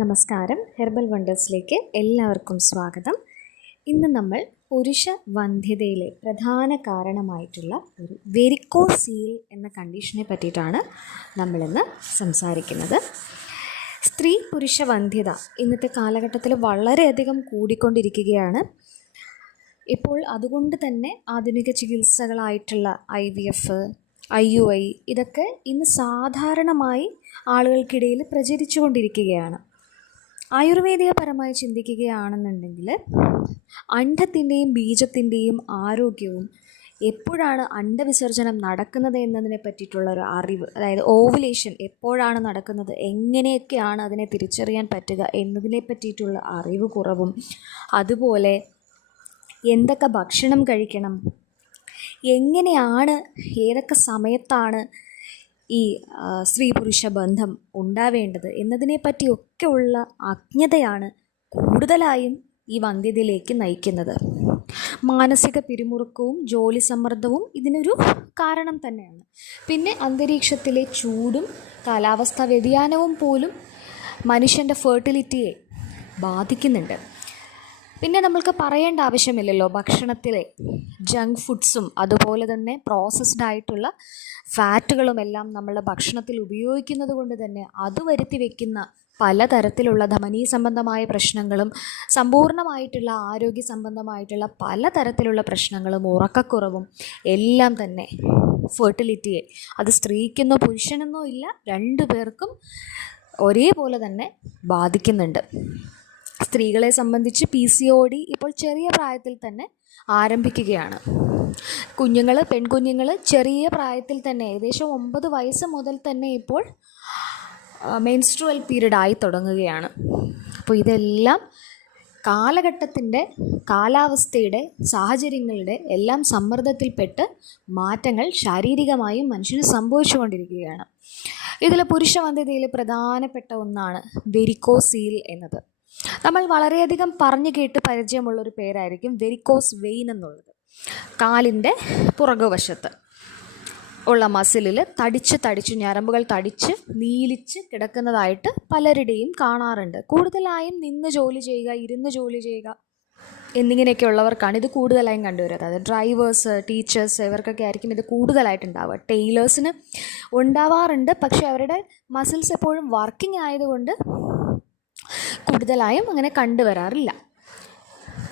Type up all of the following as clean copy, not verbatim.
നമസ്കാരം. ഹെർബൽ വണ്ടേഴ്സിലേക്ക് എല്ലാവർക്കും സ്വാഗതം. ഇന്ന് നമ്മൾ പുരുഷ വന്ധ്യതയിലെ പ്രധാന കാരണമായിട്ടുള്ള ഒരു വെരിക്കോസീൽ എന്ന കണ്ടീഷനെ പറ്റിയിട്ടാണ് നമ്മളിന്ന് സംസാരിക്കുന്നത്. സ്ത്രീ പുരുഷ വന്ധ്യത ഇന്നത്തെ കാലഘട്ടത്തിൽ വളരെയധികം കൂടിക്കൊണ്ടിരിക്കുകയാണ്. ഇപ്പോൾ അതുകൊണ്ട് തന്നെ ആധുനിക ചികിത്സകളായിട്ടുള്ള IVF, IUI ഇതൊക്കെ ഇന്ന് സാധാരണമായി ആളുകൾക്കിടയിൽ പ്രചരിച്ചു കൊണ്ടിരിക്കുകയാണ്. ആയുർവേദികപരമായി ചിന്തിക്കുകയാണെന്നുണ്ടെങ്കിൽ അണ്ഡത്തിൻ്റെയും ബീജത്തിൻ്റെയും ആരോഗ്യവും എപ്പോഴാണ് അണ്ഡവിസർജനം നടക്കുന്നത് എന്നതിനെ പറ്റിയിട്ടുള്ളൊരു അറിവ്, അതായത് ഓവുലേഷൻ എപ്പോഴാണ് നടക്കുന്നത്, എങ്ങനെയൊക്കെയാണ് അതിനെ തിരിച്ചറിയാൻ പറ്റുക എന്നതിനെ പറ്റിയിട്ടുള്ള അറിവ് കുറവും, അതുപോലെ എന്തൊക്കെ ഭക്ഷണം കഴിക്കണം, എങ്ങനെയാണ് ഏതൊക്കെ സമയത്താണ് ഈ സ്ത്രീ പുരുഷ ബന്ധം ഉണ്ടാവേണ്ടത് എന്നതിനെപ്പറ്റിയൊക്കെ ഉള്ള അജ്ഞതയാണ് കൂടുതലായും ഈ വന്ധ്യതയിലേക്ക് നയിക്കുന്നത്. മാനസിക പിരിമുറുക്കവും ജോലി സമ്മർദ്ദവും ഇതിനൊരു കാരണം തന്നെയാണ്. പിന്നെ അന്തരീക്ഷത്തിലെ ചൂടും കാലാവസ്ഥാ വ്യതിയാനവും പോലും മനുഷ്യൻ്റെ ഫെർട്ടിലിറ്റിയെ ബാധിക്കുന്നുണ്ട്. പിന്നെ നമ്മൾക്ക് പറയേണ്ട ആവശ്യമില്ലല്ലോ, ഭക്ഷണത്തിലെ ജങ്ക് ഫുഡ്സും അതുപോലെ തന്നെ പ്രോസസ്ഡ് ആയിട്ടുള്ള ഫാറ്റുകളുമെല്ലാം നമ്മളുടെ ഭക്ഷണത്തിൽ ഉപയോഗിക്കുന്നത് കൊണ്ട് തന്നെ അത് വരുത്തി വയ്ക്കുന്ന പലതരത്തിലുള്ള ധമനീ സംബന്ധമായ പ്രശ്നങ്ങളും സമ്പൂർണ്ണമായിട്ടുള്ള ആരോഗ്യ സംബന്ധമായിട്ടുള്ള പലതരത്തിലുള്ള പ്രശ്നങ്ങളും ഉറക്കക്കുറവും എല്ലാം തന്നെ ഫെർട്ടിലിറ്റിയെ, അത് സ്ത്രീക്കെന്നോ പുരുഷനെന്നോ ഇല്ല, രണ്ടു പേർക്കും ഒരേപോലെ തന്നെ ബാധിക്കുന്നുണ്ട്. സ്ത്രീകളെ സംബന്ധിച്ച് PCOD ഇപ്പോൾ ചെറിയ പ്രായത്തിൽ തന്നെ ആരംഭിക്കുകയാണ്. പെൺകുഞ്ഞുങ്ങൾ ചെറിയ പ്രായത്തിൽ തന്നെ ഏകദേശം 9 വയസ്സ് മുതൽ തന്നെ ഇപ്പോൾ മെൻസ്ട്രുവൽ പീരീഡ് ആയി തുടങ്ങുകയാണ്. അപ്പോൾ ഇതെല്ലാം കാലഘട്ടത്തിൻ്റെ, കാലാവസ്ഥയുടെ, സാഹചര്യങ്ങളുടെ എല്ലാം സമ്മർദ്ദത്തിൽപ്പെട്ട് മാറ്റങ്ങൾ ശാരീരികമായും മനുഷ്യന് സംഭവിച്ചുകൊണ്ടിരിക്കുകയാണ്. ഇതിൽ പുരുഷവന്ധ്യതയിൽ പ്രധാനപ്പെട്ട ഒന്നാണ് വെരിക്കോസീൽ എന്നത്. നമ്മൾ വളരെയധികം പറഞ്ഞു കേട്ട് പരിചയമുള്ളൊരു പേരായിരിക്കും വെരിക്കോസ് വെയിൻ എന്നുള്ളത്. കാലിൻ്റെ പുറകുവശത്ത് ഉള്ള മസിലിൽ തടിച്ച് ഞരമ്പുകൾ തടിച്ച് നീലിച്ച് കിടക്കുന്നതായിട്ട് പലരുടെയും കാണാറുണ്ട്. കൂടുതലായും നിന്ന് ജോലി ചെയ്യുക, ഇരുന്ന് ജോലി ചെയ്യുക എന്നിങ്ങനെയൊക്കെയുള്ളവർക്കാണ് ഇത് കൂടുതലായും കണ്ടുവരുന്നത്. അതായത് ഡ്രൈവേഴ്സ്, ടീച്ചേഴ്സ് ഇവർക്കൊക്കെ ആയിരിക്കും ഇത് കൂടുതലായിട്ടുണ്ടാവുക. ടൈലേഴ്സിന് ഉണ്ടാവാറുണ്ട്, പക്ഷേ അവരുടെ മസിൽസ് എപ്പോഴും വർക്കിംഗ് ആയതുകൊണ്ട് കൂടുതലായും അങ്ങനെ കണ്ടുവരാറില്ല.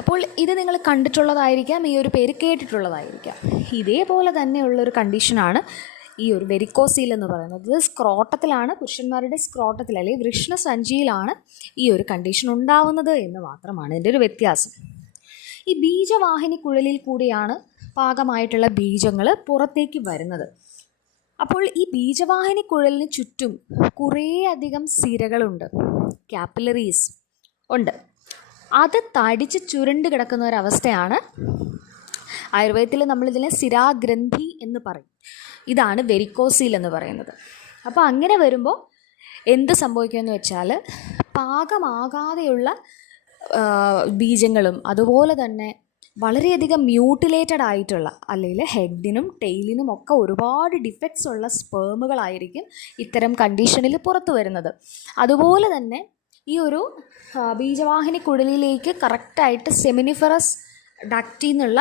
അപ്പോൾ ഇത് നിങ്ങൾ കണ്ടിട്ടുള്ളതായിരിക്കാം, ഈ ഒരു പേര് കേട്ടിട്ടുള്ളതായിരിക്കാം. ഇതേപോലെ തന്നെയുള്ളൊരു കണ്ടീഷനാണ് ഈ ഒരു വെരിക്കോസീൽ എന്ന് പറയുന്നത്. ഇത് സ്ക്രോട്ടത്തിലാണ്, പുരുഷന്മാരുടെ സ്ക്രോട്ടത്തിൽ അല്ലെങ്കിൽ വൃഷ്ണസഞ്ചിയിലാണ് ഈ ഒരു കണ്ടീഷൻ ഉണ്ടാവുന്നത് എന്ന് മാത്രമാണ് ഇതിൻ്റെ ഒരു വ്യത്യാസം. ഈ ബീജവാഹിനി കുഴലിൽ കൂടിയാണ് പാകമായിട്ടുള്ള ബീജങ്ങൾ പുറത്തേക്ക് വരുന്നത്. അപ്പോൾ ഈ ബീജവാഹിനി കുഴലിന് ചുറ്റും കുറേയധികം സിരകളുണ്ട്, ക്യാപ്പിലറീസ് ഉണ്ട്. അത് തടിച്ച് ചുരുണ്ട് കിടക്കുന്ന ഒരവസ്ഥയാണ് ആയുർവേദത്തിൽ നമ്മളിതിനെ സിരാഗ്രന്ഥി എന്ന് പറയും. ഇതാണ് വെരിക്കോസീൽ എന്ന് പറയുന്നത്. അപ്പോൾ അങ്ങനെ വരുമ്പോൾ എന്ത് സംഭവിക്കുമെന്ന് വെച്ചാൽ, പാകമാകാതെയുള്ള ബീജങ്ങളും അതുപോലെ തന്നെ വളരെയധികം മ്യൂട്ടിലേറ്റഡ് ആയിട്ടുള്ള, അല്ലെങ്കിൽ ഹെഡിനും ടെയിലിനും ഒക്കെ ഒരുപാട് ഡിഫക്ട്സ് ഉള്ള സ്പേമുകളായിരിക്കും ഇത്തരം കണ്ടീഷനിൽ പുറത്തു വരുന്നത്. അതുപോലെ തന്നെ ഈ ഒരു ബീജവാഹിനി കുഴലിലേക്ക് കറക്റ്റായിട്ട് സെമിനിഫറസ് ഡക്റ്റിൽ നിന്നുള്ള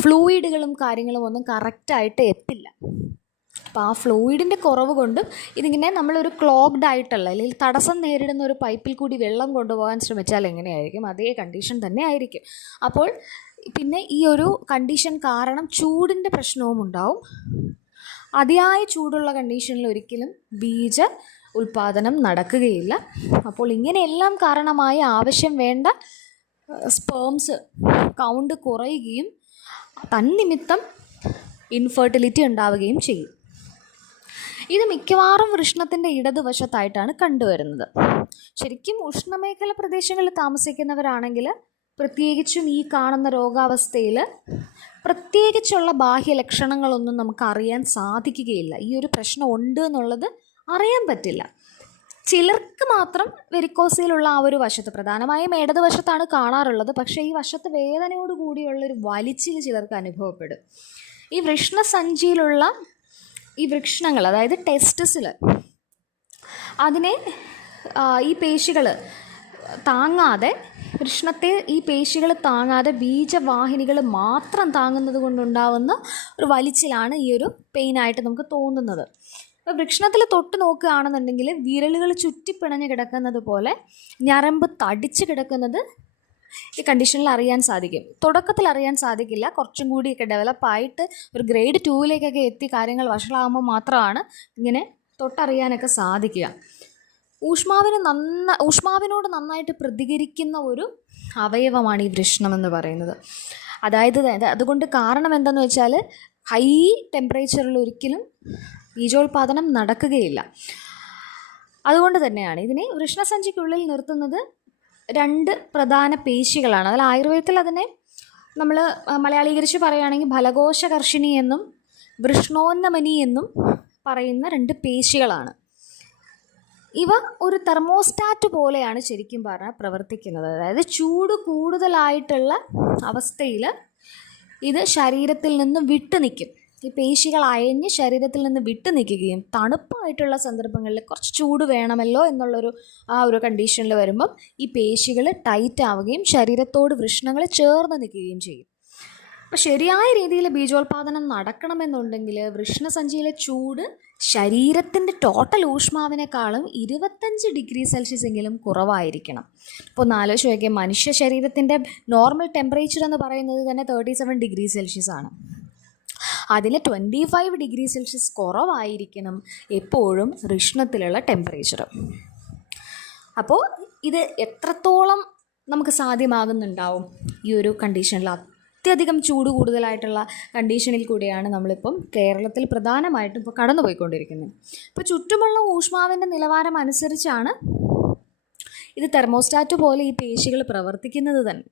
ഫ്ലൂയിഡുകളും കാര്യങ്ങളും ഒന്നും കറക്റ്റായിട്ട് എത്തില്ല. അപ്പോൾ ആ ഫ്ലൂയിഡിൻ്റെ കുറവ് കൊണ്ടും ഇതിങ്ങനെ നമ്മളൊരു ക്ലോഗ്ഡ് ആയിട്ടുള്ള, അല്ലെങ്കിൽ തടസ്സം നേരിടുന്ന ഒരു പൈപ്പിൽ കൂടി വെള്ളം കൊണ്ടുപോകാൻ ശ്രമിച്ചാൽ എങ്ങനെയായിരിക്കും, അതേ കണ്ടീഷൻ തന്നെ ആയിരിക്കും. അപ്പോൾ പിന്നെ ഈ ഒരു കണ്ടീഷൻ കാരണം ചൂടിൻ്റെ പ്രശ്നവും ഉണ്ടാവും. അതിയായ ചൂടുള്ള കണ്ടീഷനിൽ ഒരിക്കലും ബീജ ഉൽപാദനം നടക്കുകയില്ല. അപ്പോൾ ഇങ്ങനെയെല്ലാം കാരണമായി ആവശ്യം വേണ്ട സ്പേംസ് കൗണ്ട് കുറയുകയും തന്നിമിത്തം ഇൻഫെർട്ടിലിറ്റി ഉണ്ടാവുകയും ചെയ്യും. ഇത് മിക്കവാറും വൃഷ്ണത്തിൻ്റെ ഇടതുവശത്തായിട്ടാണ് കണ്ടുവരുന്നത്. ശരിക്കും ഉഷ്ണമേഖല പ്രദേശങ്ങളിൽ താമസിക്കുന്നവരാണെങ്കിൽ പ്രത്യേകിച്ചും ഈ കാണുന്ന രോഗാവസ്ഥയിൽ പ്രത്യേകിച്ചുള്ള ബാഹ്യലക്ഷണങ്ങളൊന്നും നമുക്ക് അറിയാൻ സാധിക്കുകയില്ല. ഈ ഒരു പ്രശ്നം ഉണ്ട് എന്നുള്ളത് അറിയാൻ പറ്റില്ല. ചിലർക്ക് മാത്രം വെരിക്കോസീലുള്ള ആ ഒരു വശത്ത്, പ്രധാനമായും ഇടത് വശത്താണ് കാണാറുള്ളത്, പക്ഷേ ഈ വശത്ത് വേദനയോട് കൂടിയുള്ളൊരു വലിച്ചിൽ ചിലർക്ക് അനുഭവപ്പെടും. ഈ വൃഷ്ണസഞ്ചിയിലുള്ള ഈ വൃഷ്ണങ്ങൾ, അതായത് ടെസ്റ്റിസിൽ, അതിനെ ഈ പേശികൾ താങ്ങാതെ, വൃഷ്ണത്തെ ഈ പേശികൾ താങ്ങാതെ ബീജവാഹിനികൾ മാത്രം താങ്ങുന്നത് കൊണ്ടുണ്ടാകുന്ന ഒരു വലിച്ചിലാണ് ഈ ഒരു പെയിനായിട്ട് നമുക്ക് തോന്നുന്നത്. ഇപ്പോൾ വൃഷ്ണത്തിൽ തൊട്ട് നോക്കുകയാണെന്നുണ്ടെങ്കിൽ വിരലുകൾ ചുറ്റിപ്പിണഞ്ഞ് കിടക്കുന്നത് പോലെ ഞരമ്പ് തടിച്ച് കിടക്കുന്നത് ഈ കണ്ടീഷനിൽ അറിയാൻ സാധിക്കും. തുടക്കത്തിൽ അറിയാൻ സാധിക്കില്ല, കുറച്ചും കൂടിയൊക്കെ ഡെവലപ്പായിട്ട് ഒരു ഗ്രേഡ് 2 എത്തി കാര്യങ്ങൾ വഷളാകുമ്പോൾ മാത്രമാണ് ഇങ്ങനെ തൊട്ടറിയാനൊക്കെ സാധിക്കുക. ഊഷ്മാവിനോട് നന്നായിട്ട് പ്രതികരിക്കുന്ന ഒരു അവയവമാണ് ഈ വൃഷ്ണം എന്ന് പറയുന്നത്. അതായത് അതുകൊണ്ട് കാരണം എന്താണെന്ന് വെച്ചാൽ ഹൈ ടെമ്പറേച്ചറിൽ ഒരിക്കലും ബീജോത്പാദനം നടക്കുകയില്ല. അതുകൊണ്ട് തന്നെയാണ് ഇതിനെ വൃഷ്ണസഞ്ചിക്കുള്ളിൽ നിർത്തുന്നത് 2 പ്രധാന പേശികളാണ്. അതിൽ ആയുർവേദത്തിൽ അതിനെ നമ്മൾ മലയാളീകരിച്ച് പറയുകയാണെങ്കിൽ ഫലകോശകർഷിണി എന്നും വൃഷ്ണോന്നമനി എന്നും പറയുന്ന 2 പേശികളാണ്. ഇവ ഒരു തെർമോസ്റ്റാറ്റ് പോലെയാണ് ശരിക്കും പറഞ്ഞാൽ പ്രവർത്തിക്കുന്നത്. അതായത് ചൂട് കൂടുതലായിട്ടുള്ള അവസ്ഥയിൽ ഇത് ശരീരത്തിൽ നിന്ന് വിട്ടു നിൽക്കും. ഈ പേശികൾ അയഞ്ഞ് ശരീരത്തിൽ നിന്ന് വിട്ടു നിൽക്കുകയും തണുപ്പായിട്ടുള്ള സന്ദർഭങ്ങളിൽ കുറച്ച് ചൂട് വേണമല്ലോ എന്നുള്ളൊരു ഒരു കണ്ടീഷനിൽ വരുമ്പം ഈ പേശികൾ ടൈറ്റ് ആവുകയും ശരീരത്തോട് വൃഷ്ണങ്ങൾ ചേർന്ന് നിൽക്കുകയും ചെയ്യും. അപ്പോൾ ശരിയായ രീതിയിൽ ബീജോത്പാദനം നടക്കണമെന്നുണ്ടെങ്കിൽ വൃഷ്ണസഞ്ചിയിലെ ചൂട് ശരീരത്തിൻ്റെ ടോട്ടൽ ഊഷ്മാവിനേക്കാളും 25 ഡിഗ്രി സെൽഷ്യസ് എങ്കിലും കുറവായിരിക്കണം. ഇപ്പോൾ ഒന്ന് ആലോചിച്ച് നോക്കിയാൽ മനുഷ്യ ശരീരത്തിൻ്റെ നോർമൽ ടെമ്പറേച്ചർ എന്ന് പറയുന്നത് തന്നെ 37 ഡിഗ്രി സെൽഷ്യസ് ആണ്. അതിൽ 25 ഡിഗ്രി സെൽഷ്യസ് കുറവായിരിക്കണം എപ്പോഴും വൃഷ്ണത്തിലുള്ള ടെമ്പറേച്ചർ. അപ്പോൾ ഇത് എത്രത്തോളം നമുക്ക് സാധ്യമാകുന്നുണ്ടാവും ഈ ഒരു കണ്ടീഷനിൽ? അത്യധികം ചൂട് കൂടുതലായിട്ടുള്ള കണ്ടീഷനിൽ കൂടിയാണ് നമ്മളിപ്പം കേരളത്തിൽ പ്രധാനമായിട്ടും ഇപ്പോൾ കടന്നുപോയിക്കൊണ്ടിരിക്കുന്നത്. ഇപ്പോൾ ചുറ്റുമുള്ള ഊഷ്മാവിൻ്റെ നിലവാരം അനുസരിച്ചാണ് ഇത് തെർമോസ്റ്റാറ്റ് പോലെ ഈ പേശികൾ പ്രവർത്തിക്കുന്നത് തന്നെ.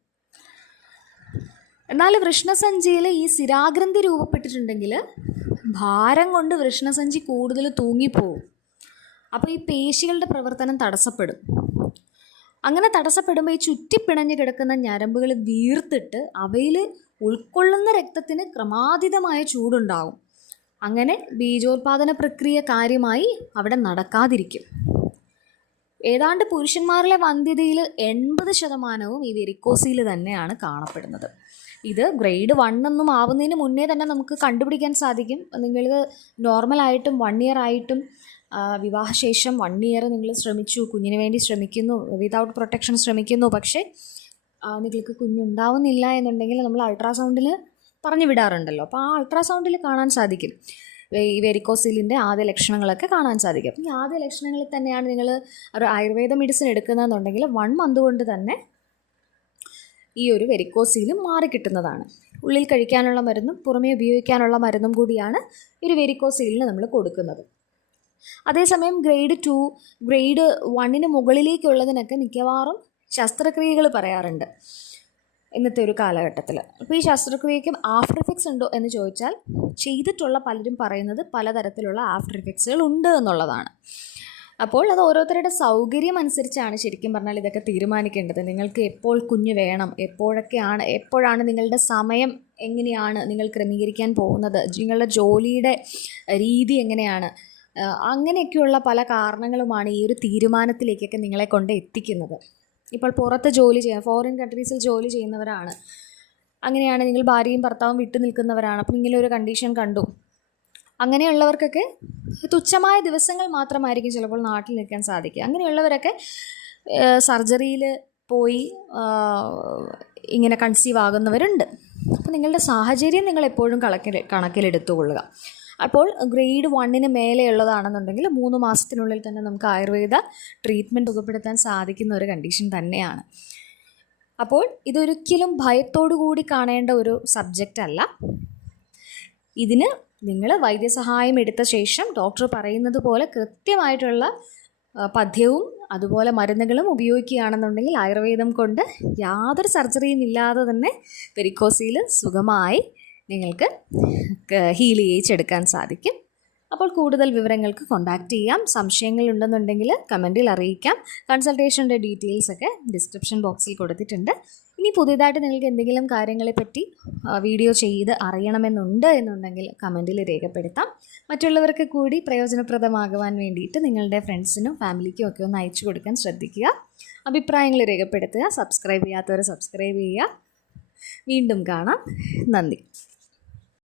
എന്നാൽ വൃഷ്ണസഞ്ചിയിൽ ഈ സിരാഗ്രന്ഥി രൂപപ്പെട്ടിട്ടുണ്ടെങ്കിൽ ഭാരം കൊണ്ട് വൃഷ്ണസഞ്ചി കൂടുതൽ തൂങ്ങിപ്പോവും. അപ്പോൾ ഈ പേശികളുടെ പ്രവർത്തനം തടസ്സപ്പെടും. അങ്ങനെ തടസ്സപ്പെടുമ്പോൾ ഈ ചുറ്റിപ്പിണഞ്ഞ് കിടക്കുന്ന ഞരമ്പുകൾ വീർത്തിട്ട് അവയിൽ ഉൾക്കൊള്ളുന്ന രക്തത്തിന് ക്രമാതീതമായ ചൂടുണ്ടാകും. അങ്ങനെ ബീജോത്പാദന പ്രക്രിയ കാര്യമായി അവിടെ നടക്കാതിരിക്കും. ഏതാണ്ട് പുരുഷന്മാരിലെ വന്ധ്യതയിൽ 80% ഈ വെരിക്കോസിൽ തന്നെയാണ് കാണപ്പെടുന്നത്. ഇത് ഗ്രേഡ് 1 ഒന്നും ആവുന്നതിന് മുന്നേ തന്നെ നമുക്ക് കണ്ടുപിടിക്കാൻ സാധിക്കും. നിങ്ങൾ നോർമലായിട്ടും 1 ഇയർ ആയിട്ടും വിവാഹശേഷം 1 ഇയർ നിങ്ങൾ ശ്രമിച്ചു, കുഞ്ഞിന് വേണ്ടി ശ്രമിക്കുന്നു, വിതൗട്ട് പ്രൊട്ടക്ഷൻ ശ്രമിക്കുന്നു, പക്ഷേ നിങ്ങൾക്ക് കുഞ്ഞുണ്ടാവുന്നില്ല എന്നുണ്ടെങ്കിൽ നമ്മൾ അൾട്രാസൗണ്ടിൽ പറഞ്ഞു വിടാറുണ്ടല്ലോ. അപ്പോൾ ആ അൾട്രാസൗണ്ടിൽ കാണാൻ സാധിക്കും ഈ വെരിക്കോസിലിൻ്റെ ആദ്യ ലക്ഷണങ്ങളൊക്കെ കാണാൻ സാധിക്കും. അപ്പം ഈ ആദ്യ ലക്ഷണങ്ങളിൽ തന്നെയാണ് നിങ്ങൾ ഒരു ആയുർവേദ മെഡിസിൻ എടുക്കുന്നതെന്നുണ്ടെങ്കിൽ 1 മന്ത് കൊണ്ട് തന്നെ ഈ ഒരു വെരിക്കോസിലും മാറിക്കിട്ടുന്നതാണ്. ഉള്ളിൽ കഴിക്കാനുള്ള മരുന്നും പുറമേ ഉപയോഗിക്കാനുള്ള മരുന്നും കൂടിയാണ് ഈ ഒരു വെരിക്കോസിലിന് നമ്മൾ കൊടുക്കുന്നത്. അതേസമയം ഗ്രേഡ് 2, ഗ്രേഡ് 1 മുകളിലേക്കുള്ളതിനൊക്കെ മിക്കവാറും ശസ്ത്രക്രിയകൾ പറയാറുണ്ട് ഇന്നത്തെ ഒരു കാലഘട്ടത്തിൽ. അപ്പോൾ ഈ ശസ്ത്രക്രിയയ്ക്കും ആഫ്റ്റർ ഇഫക്ട്സ് ഉണ്ടോ എന്ന് ചോദിച്ചാൽ ചെയ്തിട്ടുള്ള പലരും പറയുന്നത് പലതരത്തിലുള്ള ആഫ്റ്റർ ഇഫക്ട്സുകൾ ഉണ്ട് എന്നുള്ളതാണ്. അപ്പോൾ അത് ഓരോരുത്തരുടെ സൗകര്യം അനുസരിച്ചാണ് ശരിക്കും പറഞ്ഞാൽ ഇതൊക്കെ തീരുമാനിക്കേണ്ടത്. നിങ്ങൾക്ക് എപ്പോൾ കുഞ്ഞ് വേണം, എപ്പോഴാണ് നിങ്ങളുടെ സമയം എങ്ങനെയാണ് നിങ്ങൾ ക്രമീകരിക്കാൻ പോകുന്നത്, നിങ്ങളുടെ ജോലിയുടെ രീതി എങ്ങനെയാണ്, അങ്ങനെയൊക്കെയുള്ള പല കാരണങ്ങളുമാണ് ഈ ഒരു തീരുമാനത്തിലേക്കൊക്കെ നിങ്ങളെ കൊണ്ട് എത്തിക്കുന്നത്. ഇപ്പോൾ പുറത്ത് ജോലി ചെയ്യാൻ ഫോറിൻ കൺട്രീസിൽ ജോലി ചെയ്യുന്നവരാണ്, അങ്ങനെയാണ് നിങ്ങൾ ഭാര്യയും ഭർത്താവും വിട്ടു നിൽക്കുന്നവരാണ്, അപ്പോൾ ഇങ്ങനെയൊരു കണ്ടീഷൻ കണ്ടു, അങ്ങനെയുള്ളവർക്കൊക്കെ തുച്ഛമായ ദിവസങ്ങൾ മാത്രമായിരിക്കും ചിലപ്പോൾ നാട്ടിൽ നിൽക്കാൻ സാധിക്കുക. അങ്ങനെയുള്ളവരൊക്കെ സർജറിയിൽ പോയി ഇങ്ങനെ കൺസീവ് ആകുന്നവരുണ്ട്. അപ്പോൾ നിങ്ങളുടെ സാഹചര്യം നിങ്ങൾ എപ്പോഴും കണക്കിലെടുത്തുകൊള്ളുക. അപ്പോൾ ഗ്രേഡ് 1 മേലെയുള്ളതാണെന്നുണ്ടെങ്കിൽ 3 മാസത്തിനുള്ളിൽ തന്നെ നമുക്ക് ആയുർവേദ ട്രീറ്റ്മെൻറ്റ് സുഖപ്പെടുത്താൻ സാധിക്കുന്ന ഒരു കണ്ടീഷൻ തന്നെയാണ്. അപ്പോൾ ഇതൊരിക്കലും ഭയത്തോടു കൂടി കാണേണ്ട ഒരു സബ്ജക്റ്റ് അല്ല. ഇതിന് നിങ്ങൾ വൈദ്യസഹായം എടുത്ത ശേഷം ഡോക്ടർ പറയുന്നത് പോലെ കൃത്യമായിട്ടുള്ള പഥ്യവും അതുപോലെ മരുന്നുകളും ഉപയോഗിക്കുകയാണെന്നുണ്ടെങ്കിൽ ആയുർവേദം കൊണ്ട് യാതൊരു സർജറിയും ഇല്ലാതെ തന്നെ വെരിക്കോസിൽ സുഖമായി നിങ്ങൾക്ക് ഹീൽ ചെയ്യിച്ചെടുക്കാൻ സാധിക്കും. അപ്പോൾ കൂടുതൽ വിവരങ്ങൾക്ക് കോൺടാക്റ്റ് ചെയ്യാം. സംശയങ്ങളുണ്ടെന്നുണ്ടെങ്കിൽ കമൻറ്റിൽ അറിയിക്കാം. കൺസൾട്ടേഷൻ്റെ ഡീറ്റെയിൽസൊക്കെ ഡിസ്ക്രിപ്ഷൻ ബോക്സിൽ കൊടുത്തിട്ടുണ്ട്. ഇനി പുതിയതായിട്ട് നിങ്ങൾക്ക് എന്തെങ്കിലും കാര്യങ്ങളെപ്പറ്റി വീഡിയോ ചെയ്ത് അറിയണമെന്നുണ്ട് എന്നുണ്ടെങ്കിൽ കമൻറ്റിൽ രേഖപ്പെടുത്താം. മറ്റുള്ളവർക്ക് കൂടി പ്രയോജനപ്രദമാകുവാൻ വേണ്ടിയിട്ട് നിങ്ങളുടെ ഫ്രണ്ട്സിനും ഫാമിലിക്കും ഒക്കെ ഒന്ന് അയച്ചു കൊടുക്കാൻ ശ്രദ്ധിക്കുക. അഭിപ്രായങ്ങൾ രേഖപ്പെടുത്തുക. സബ്സ്ക്രൈബ് ചെയ്യാത്തവർ സബ്സ്ക്രൈബ് ചെയ്യുക. വീണ്ടും കാണാം. നന്ദി.